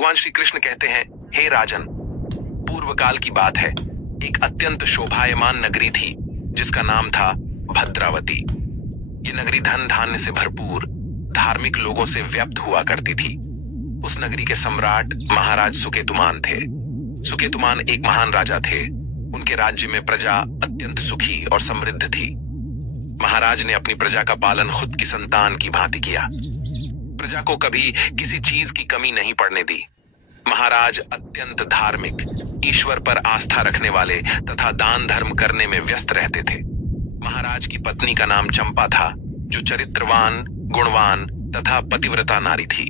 भगवान श्री कृष्ण कहते हैं, हे राजन, पूर्व काल की बात है। एक अत्यंत शोभायमान नगरी थी जिसका नाम था भद्रावती। ये नगरी धन धान्य से भरपूर धार्मिक लोगों से व्याप्त हुआ करती थी। उस नगरी के सम्राट महाराज सुकेतुमान थे। सुकेतुमान एक महान राजा थे। उनके राज्य में प्रजा अत्यंत सुखी और समृद्ध थी। महाराज ने अपनी प्रजा का पालन खुद की संतान की भांति किया। प्रजा को कभी किसी चीज की कमी नहीं पड़ने दी। महाराज अत्यंत धार्मिक, ईश्वर पर आस्था रखने वाले तथा दान धर्म करने में व्यस्त रहते थे। महाराज की पत्नी का नाम चंपा था, जो चरित्रवान, गुणवान तथा पतिव्रता नारी थी।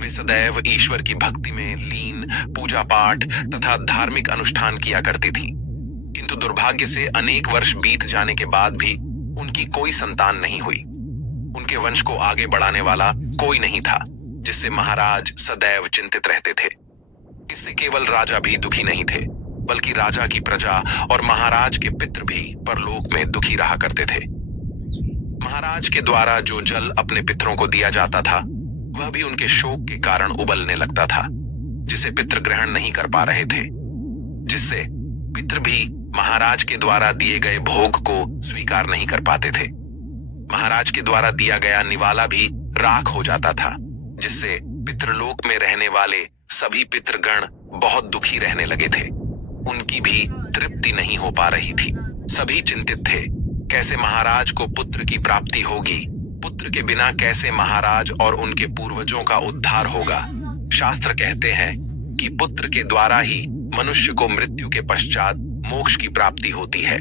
वे सदैव ईश्वर की भक्ति में लीन, पूजा पाठ तथा धार्मिक अनुष्ठान किया करती थी। किंतु दुर्भाग्य से अनेक वर्ष बीत जाने के बाद भी उनकी कोई संतान नहीं हुई। उनके वंश को आगे बढ़ाने वाला कोई नहीं था, जिससे महाराज सदैव चिंतित रहते थे। इससे केवल राजा भी दुखी नहीं थे, बल्कि राजा की प्रजा और महाराज के पितृ भी परलोक में दुखी रहा करते थे। महाराज के द्वारा जो जल अपने पितरों को दिया जाता था, वह भी उनके शोक के कारण उबलने लगता था, जिसे पितृ ग्रहण नहीं कर पा रहे थे, जिससे पितृ भी महाराज के द्वारा दिए गए भोग को स्वीकार नहीं कर पाते थे। महाराज के द्वारा दिया गया निवाला भी राख हो जाता था, जिससे पितृलोक में रहने वाले सभी पितृगण बहुत दुखी रहने लगे थे। उनकी भी तृप्ति नहीं हो पा रही थी। सभी चिंतित थे, कैसे महाराज को पुत्र की प्राप्ति होगी। पुत्र के बिना कैसे महाराज और उनके पूर्वजों का उद्धार होगा। शास्त्र कहते हैं कि पुत्र के द्वारा ही मनुष्य को मृत्यु के पश्चात मोक्ष की प्राप्ति होती है।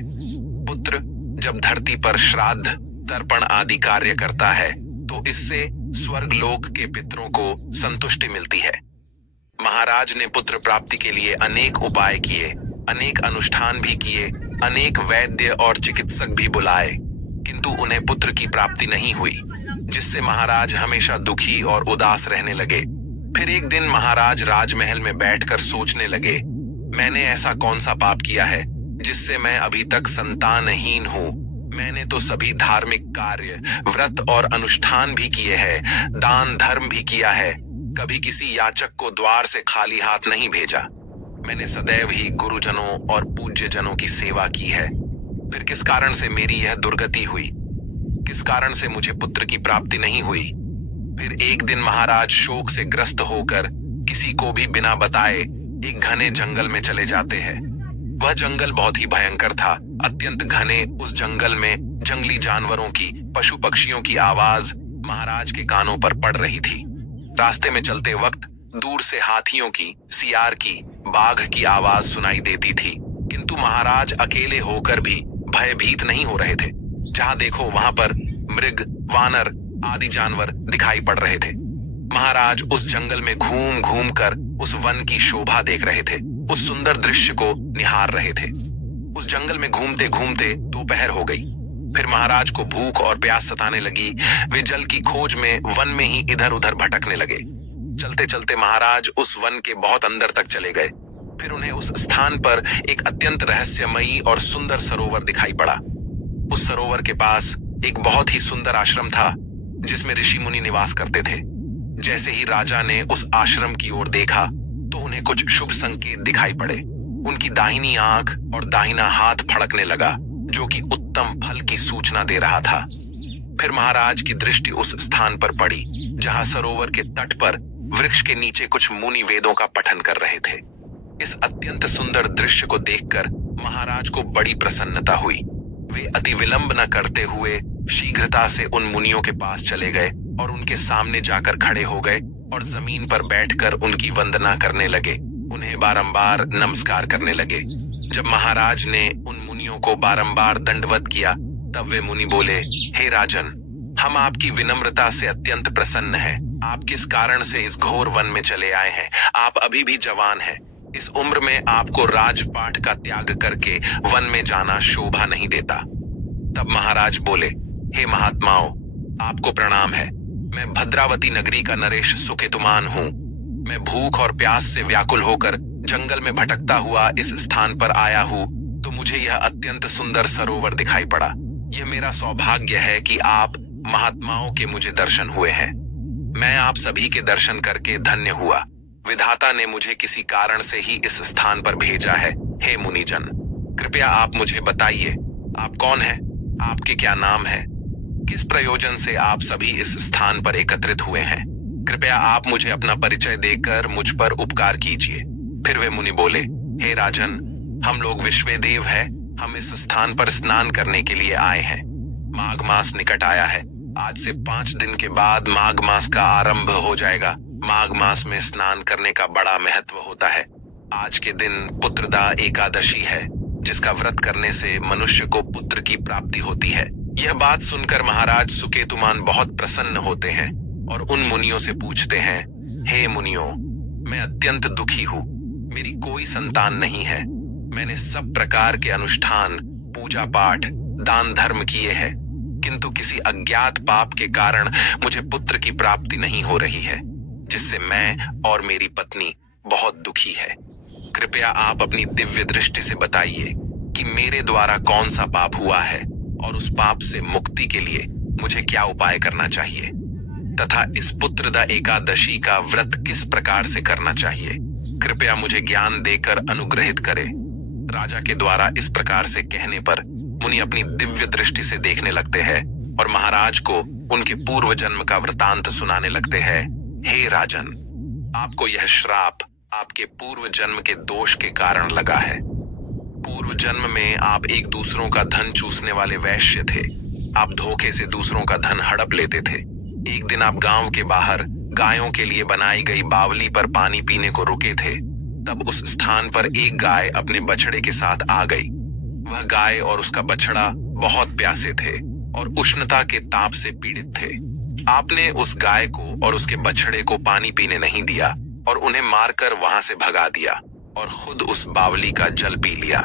पुत्र जब धरती पर श्राद्ध, तर्पण आदि कार्य करता है, तो इससे स्वर्ग लोक के पितरों को संतुष्टि मिलती है। महाराज ने पुत्र प्राप्ति के लिए अनेक उपाय किए, अनेक अनुष्ठान भी किए, अनेक वैद्य और चिकित्सक भी बुलाए, किंतु उन्हें पुत्र की प्राप्ति नहीं हुई, जिससे महाराज हमेशा दुखी और उदास रहने लगे। फिर एक दिन महाराज राजमहल में बैठकर सोचने लगे, मैंने ऐसा कौन सा पाप किया है जिससे मैं अभी तक संतानहीन हूँ। मैंने तो सभी धार्मिक कार्य, व्रत और अनुष्ठान भी किए हैं, दान धर्म भी किया है, कभी किसी याचक को द्वार से खाली हाथ नहीं भेजा। मैंने सदैव ही गुरुजनों और पूज्य जनों की सेवा की है। फिर किस कारण से मेरी यह दुर्गति हुई? किस कारण से मुझे पुत्र की प्राप्ति नहीं हुई? फिर एक दिन महाराज शोक से ग्रस्त होकर किसी को भी बिना बताए एक घने जंगल में चले जाते हैं। वह जंगल बहुत ही भयंकर था। अत्यंत घने उस जंगल में जंगली जानवरों की, पशु पक्षियों की आवाज महाराज के कानों पर पड़ रही थी। रास्ते में चलते वक्त दूर से हाथियों की, सियार की, बाघ की आवाज सुनाई देती थी, किंतु महाराज अकेले होकर भी भयभीत नहीं हो रहे थे। जहां देखो वहां पर मृग, वानर आदि जानवर दिखाई पड़ रहे थे। महाराज उस जंगल में घूम घूम कर उस वन की शोभा देख रहे थे, उस सुंदर दृश्य को निहार रहे थे। उस जंगल में घूमते घूमते दोपहर हो गई। फिर महाराज को भूख और प्यास सताने लगी। वे जल की खोज में वन में ही इधर उधर भटकने लगे। चलते चलते महाराज उस वन के बहुत अंदर तक चले गए। फिर उन्हें उस स्थान पर एक अत्यंत रहस्यमयी और सुंदर सरोवर दिखाई पड़ा। उस सरोवर के पास एक बहुत ही सुंदर आश्रम था, जिसमें ऋषि मुनि निवास करते थे। जैसे ही राजा ने उस आश्रम की ओर देखा, तो उन्हें कुछ शुभ संकेत दिखाई पड़े। उनकी दाहिनी आंख और दाहिना हाथ फड़कने लगा, जो कि उत्तम फल की सूचना दे रहा था। फिर महाराज की दृष्टि उस स्थान पर पड़ी, जहां सरोवर के तट पर वृक्ष के नीचे कुछ मुनि वेदों का पठन कर रहे थे। इस अत्यंत सुंदर दृश्य को देखकर महाराज को बड़ी प्रसन्नता हुई। वे अति विलंब न करते हुए शीघ्रता से उन मुनियों के पास चले गए और उनके सामने जाकर खड़े हो गए और जमीन पर बैठकर उनकी वंदना करने लगे। उन्हें बारंबार नमस्कार करने लगे। जब महाराज ने उन मुनियों को बारंबार दंडवत किया, तब वे मुनि बोले, हे राजन, हम आपकी विनम्रता से अत्यंत प्रसन्न हैं। आप किस कारण से इस घोर वन में चले आए हैं? आप अभी भी जवान हैं। इस उम्र में आपको राजपाट का त्याग करके वन में जाना शोभा नहीं देता। तब महाराज बोले, हे महात्माओं, आपको प्रणाम है। मैं भद्रावती नगरी का नरेश सुकेतुमान हूँ। मैं भूख और प्यास से व्याकुल होकर जंगल में भटकता हुआ इस स्थान पर आया हूँ, तो मुझे यह अत्यंत सुंदर सरोवर दिखाई पड़ा। यह मेरा सौभाग्य है कि आप महात्माओं के मुझे दर्शन हुए हैं। मैं आप सभी के दर्शन करके धन्य हुआ। विधाता ने मुझे किसी कारण से ही इस स्थान पर भेजा है। हे मुनिजन, कृपया आप मुझे बताइए, आप कौन हैं? आपके क्या नाम है? किस प्रयोजन से आप सभी इस स्थान पर एकत्रित हुए हैं? कृपया आप मुझे अपना परिचय देकर मुझ पर उपकार कीजिए। फिर वे मुनि बोले, हे राजन, हम लोग विश्वेदेव हैं। हम इस स्थान पर स्नान करने के लिए आए हैं। माघ मास निकट आया है। आज से 5 दिन के बाद माघ मास का आरंभ हो जाएगा। माघ मास में स्नान करने का बड़ा महत्व होता है। आज के दिन पुत्रदा एकादशी है, जिसका व्रत करने से मनुष्य को पुत्र की प्राप्ति होती है। यह बात सुनकर महाराज सुकेतुमान बहुत प्रसन्न होते हैं और उन मुनियों से पूछते हैं, हे मुनियों, मैं अत्यंत दुखी हूँ। मेरी कोई संतान नहीं है। मैंने सब प्रकार के अनुष्ठान, पूजा पाठ, दान धर्म किए हैं, किंतु किसी अज्ञात पाप के कारण मुझे पुत्र की प्राप्ति नहीं हो रही है, जिससे मैं और मेरी पत्नी बहुत दुखी है। कृपया आप अपनी दिव्य दृष्टि से बताइए कि मेरे द्वारा कौन सा पाप हुआ है और उस पाप से मुक्ति के लिए मुझे क्या उपाय करना चाहिए, तथा इस पुत्रदा एकादशी का व्रत किस प्रकार से करना चाहिए। कृपया मुझे ज्ञान देकर अनुग्रहित करें। राजा के द्वारा इस प्रकार से कहने पर मुनि अपनी दिव्य दृष्टि से देखने लगते हैं और महाराज को उनके पूर्व जन्म का वृतांत सुनाने लगते हैं। हे राजन, आपको यह श्राप आपके पूर्व जन्म के दोष के कारण लगा है। पूर्व जन्म में आप एक दूसरों का धन चूसने वाले वैश्य थे। आप धोखे से दूसरों का धन हड़प लेते थे। एक दिन आप गांव के बाहर गायों के लिए बनाई गई बावली पर पानी पीने को रुके थे। तब उस स्थान पर एक गाय अपने बछड़े के साथ आ गई। वह गाय और उसका बछड़ा बहुत प्यासे थे और उष्णता के ताप से पीड़ित थे। आपने उस गाय को और उसके बछड़े को पानी पीने नहीं दिया और उन्हें मारकर वहां से भगा दिया और खुद उस बावली का जल पी लिया।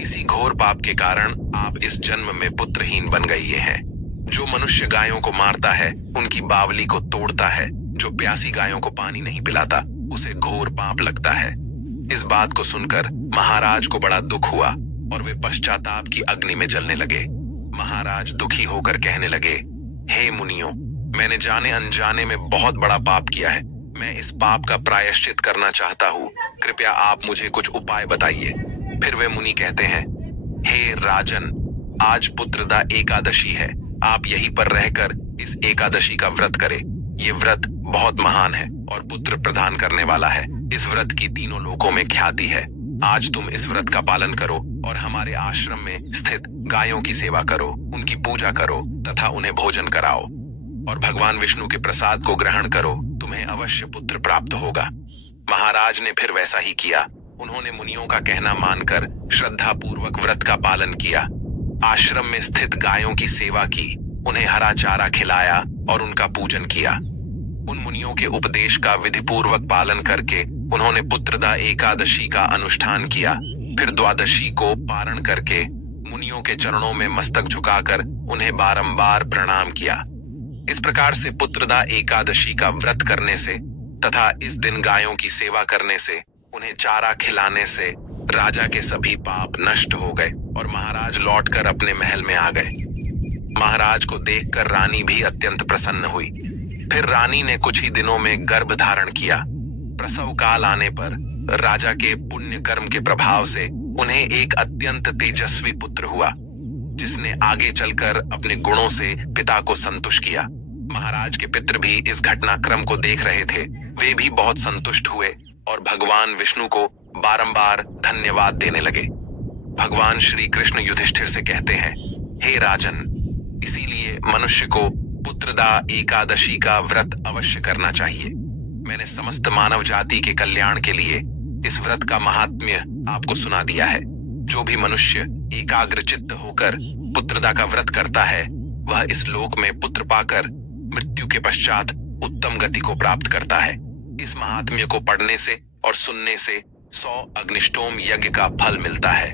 इसी घोर पाप के कारण आप इस जन्म में पुत्रहीन बन गई हैं। जो मनुष्य गायों को मारता है, उनकी बावली को तोड़ता है, जो प्यासी गायों को पानी नहीं पिलाता, उसे घोर पाप लगता है। इस बात को सुनकर महाराज को बड़ा दुख हुआ और वे पश्चाताप की अग्नि में जलने लगे। महाराज दुखी होकर कहने लगे, हे मुनियों, मैंने जाने अनजाने में बहुत बड़ा पाप किया है। मैं इस पाप का प्रायश्चित करना चाहता हूँ। कृपया आप मुझे कुछ उपाय बताइए। फिर वे मुनि कहते हैं, हे राजन, आज पुत्रदा एकादशी है। आप यहीं पर रहकर इस एकादशी का व्रत करें। ये व्रत बहुत महान है और पुत्र प्रदान करने वाला है। इस व्रत की तीनों लोकों में ख्याति है। आज तुम इस व्रत का पालन करो और हमारे आश्रम में स्थित गायों की सेवा करो, उनकी पूजा करो तथा उन्हें भोजन कराओ और भगवान विष्णु के प्रसाद को ग्रहण करो। तुम्हें अवश्य पुत्र प्राप्त होगा। महाराज ने फिर वैसा ही किया। उन्होंने मुनियों का कहना मानकर श्रद्धा पूर्वक व्रत का पालन किया। आश्रम में स्थित गायों की सेवा की, उन्हें हरा चारा खिलाया और उनका पूजन किया। उन मुनियों के उपदेश का विधिपूर्वक पालन करके उन्होंने पुत्रदा एकादशी का अनुष्ठान किया। फिर द्वादशी को पारण करके मुनियों के चरणों में मस्तक झुकाकर उन्हें बारंबार प्रणाम किया। इस प्रकार से पुत्रदा एकादशी का व्रत करने से तथा इस दिन गायों की सेवा करने से, उन्हें चारा खिलाने से राजा के सभी पाप नष्ट हो गए और महाराज लौटकर अपने महल में आ गए। महाराज को देखकर रानी भी अत्यंत प्रसन्न हुई। फिर रानी ने कुछ ही दिनों में गर्भ धारण किया। प्रसव काल आने पर राजा के पुण्य कर्म के प्रभाव से उन्हें एक अत्यंत तेजस्वी पुत्र हुआ, जिसने आगे चलकर अपने गुणों से पिता को संतुष्ट किया। महाराज के पितृ भी इस घटनाक्रम को देख रहे थे। वे भी बहुत संतुष्ट हुए और भगवान विष्णु को बारंबार धन्यवाद देने लगे। भगवान श्री कृष्ण युधिष्ठिर से कहते हैं, हे राजन, इसीलिए मनुष्य को पुत्रदा एकादशी का व्रत अवश्य करना चाहिए। मैंने समस्त मानव जाति के कल्याण के लिए इस व्रत का महात्म्य आपको सुना दिया है। जो भी मनुष्य एकाग्र चित्त होकर पुत्रदा का व्रत करता है, वह इस लोक में पुत्र पाकर मृत्यु के पश्चात उत्तम गति को प्राप्त करता है। इस महात्म्य को पढ़ने से और सुनने से 100 अग्निष्टोम यज्ञ का फल मिलता है।